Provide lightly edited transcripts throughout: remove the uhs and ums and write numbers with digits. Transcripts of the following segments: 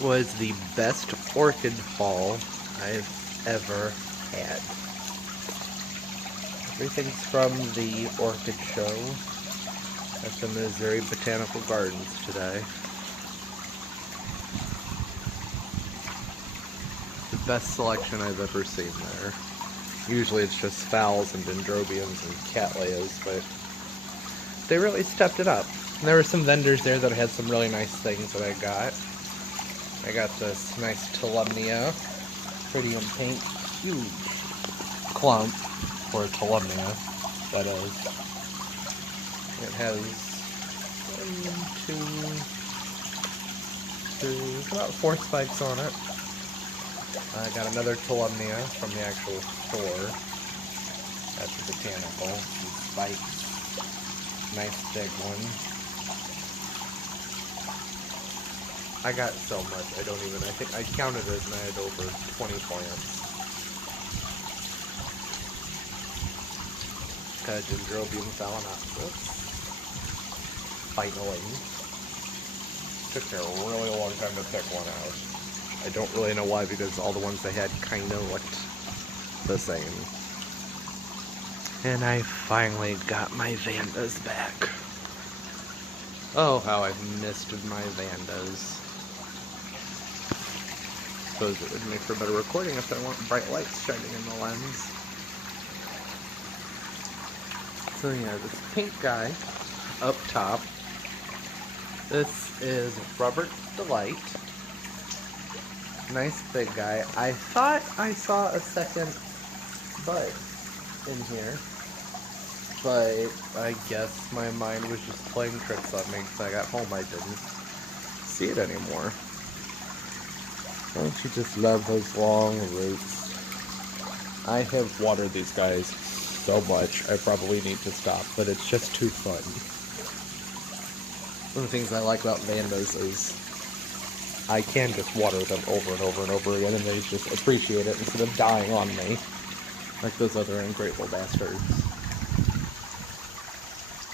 was the best orchid haul I've ever had. Everything's from the orchid show at the Missouri Botanical Gardens today. The best selection I've ever seen there. Usually it's just phals and dendrobiums and cattleyas, but they really stepped it up. And there were some vendors there that had some really nice things that I got. I got this nice Tolumnia, pretty in pink, huge clump for Tolumnia, that is. It has about 4 spikes on it. I got another Tolumnia from the actual store at the Botanical. Some spikes. Nice big one. I got so much, I think I counted it and I had over 20 plants. Got a Dendrobium phalaenopsis. Finally. Took me a really long time to pick one out. I don't really know why, because all the ones they had kind of looked the same. And I finally got my Vandas back. Oh, how I've missed my Vandas. Suppose it would make for better recording if I want bright lights shining in the lens. So yeah, this pink guy up top. This is Rubber Delight. Nice big guy. I thought I saw a second bud in here, but I guess my mind was just playing tricks on me because I got home I didn't see it anymore. Don't you just love those long roots? I have watered these guys so much, I probably need to stop, but it's just too fun. One of the things I like about Vandas is I can just water them over and over and over again, and they just appreciate it instead of dying on me, like those other ungrateful bastards.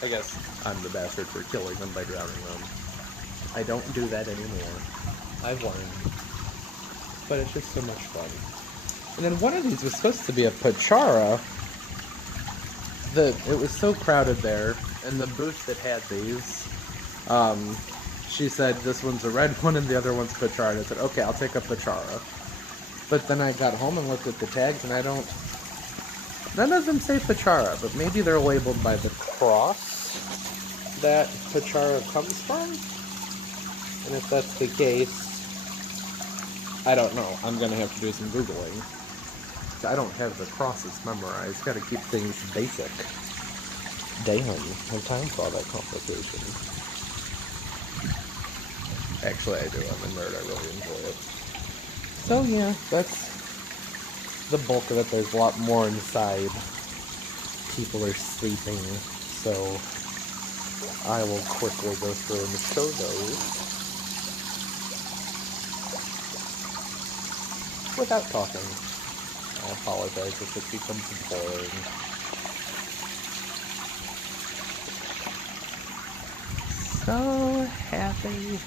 I guess I'm the bastard for killing them by drowning them. I don't do that anymore. I've learned. But it's just so much fun. And then one of these was supposed to be a Pachara. It was so crowded there, and the booth that had these, she said this one's a red one and the other one's Pachara. And I said, okay, I'll take a Pachara. But then I got home and looked at the tags, and none of them say Pachara, but maybe they're labeled by the cross that Pachara comes from? And if that's the case, I don't know. I'm going to have to do some Googling. I don't have the crosses memorized. Got to keep things basic. Damn, no time for all that complication. Actually, I do. I'm a nerd. I really enjoy it. So yeah, that's the bulk of it. There's a lot more inside. People are sleeping, so I will quickly go through and show those without talking. I apologize if it becomes boring. So happy.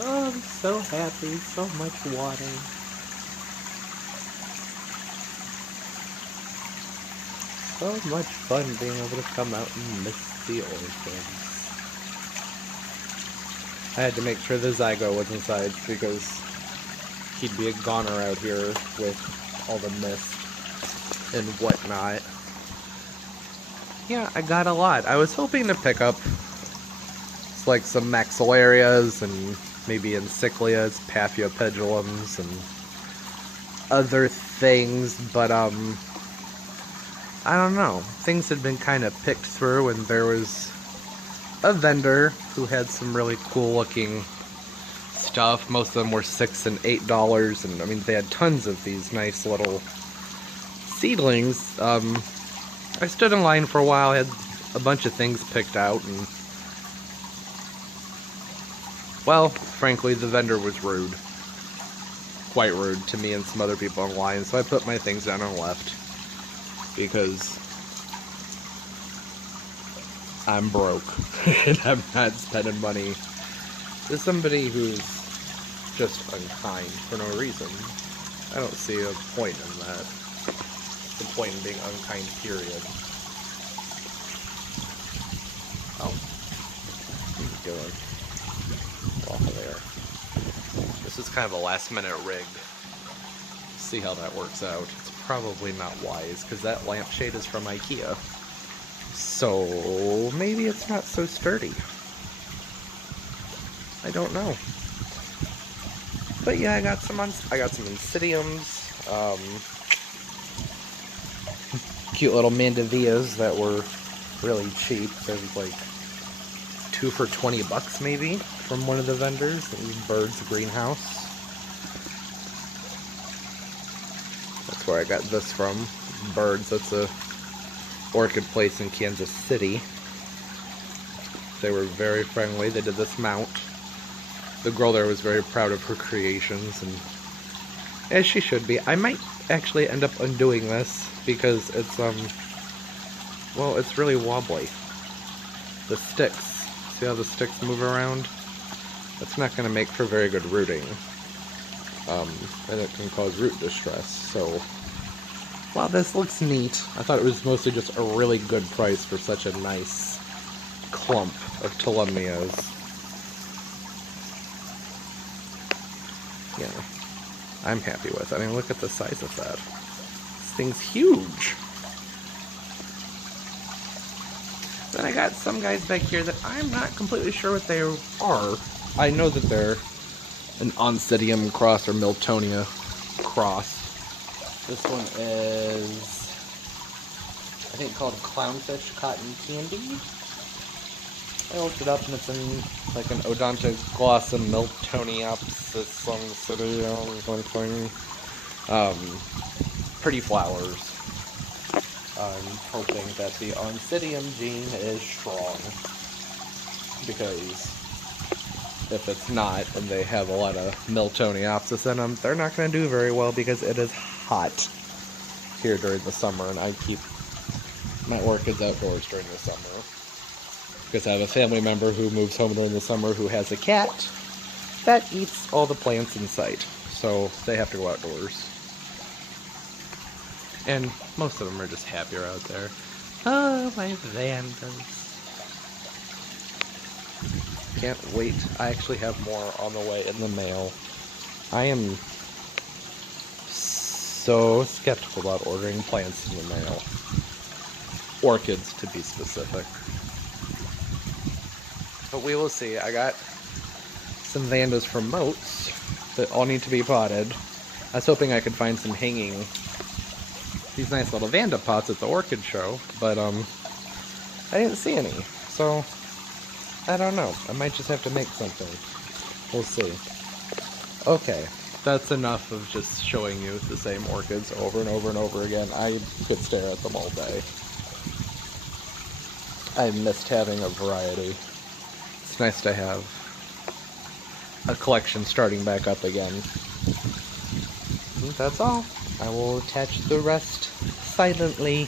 Oh, I'm so happy. So much water. So much fun being able to come out and miss the orchids. I had to make sure the zygo was inside because he'd be a goner out here with all the mist and whatnot. Yeah, I got a lot. I was hoping to pick up like some maxillarias and maybe encyclias, paphiopedulums, and other things, but I don't know. Things had been kind of picked through, and there was a vendor who had some really cool looking stuff. Most of them were $6 and $8, and I mean they had tons of these nice little seedlings. I stood in line for a while, had a bunch of things picked out, and well, frankly, the vendor was rude. Quite rude to me and some other people in line, so I put my things down and left. Because I'm broke and I'm not spending money. There's somebody who's just unkind for no reason. I don't see a point in that. The point in being unkind, period. Oh. What are you doing? Off of there. This is kind of a last minute rig. See how that works out. It's probably not wise because that lampshade is from IKEA. So maybe it's not so sturdy. I don't know. But yeah, I got some Insidiums. Cute little Mandavillas that were really cheap. There was like 2 for $20 maybe from one of the vendors. It was Bird's Greenhouse. That's where I got this from. Birds. That's a orchid place in Kansas City. They were very friendly. They did this mount. The girl there was very proud of her creations, and as she should be. I might actually end up undoing this because it's well, it's really wobbly. The sticks, see how the sticks move around? That's not going to make for very good rooting, and it can cause root distress. So while this looks neat, I thought it was mostly just a really good price for such a nice clump of Tolemias. Yeah, I'm happy with it. I mean, look at the size of that. This thing's huge. Then I got some guys back here that I'm not completely sure what they are. I know that they're an Oncidium cross or Miltonia cross. This one is, I think, called Clownfish Cotton Candy. I looked it up and it's in like an Odontoglossum Miltoniopsis something. Pretty flowers. I'm hoping that the Oncidium gene is strong, because if it's not and they have a lot of Miltoniopsis in them, they're not going to do very well because it is hot here during the summer, and I keep my orchids outdoors during the summer. Because I have a family member who moves home during the summer who has a cat that eats all the plants in sight. So they have to go outdoors. And most of them are just happier out there. Oh, my Vandas. Can't wait. I actually have more on the way in the mail. I am so skeptical about ordering plants in the mail. Orchids, to be specific. But we will see. I got some Vandas from Moats that all need to be potted. I was hoping I could find some hanging, these nice little Vanda pots at the orchid show, but I didn't see any. So I don't know. I might just have to make something. We'll see. Okay, that's enough of just showing you the same orchids over and over and over again. I could stare at them all day. I missed having a variety. It's nice to have a collection starting back up again. That's all. I will attach the rest silently.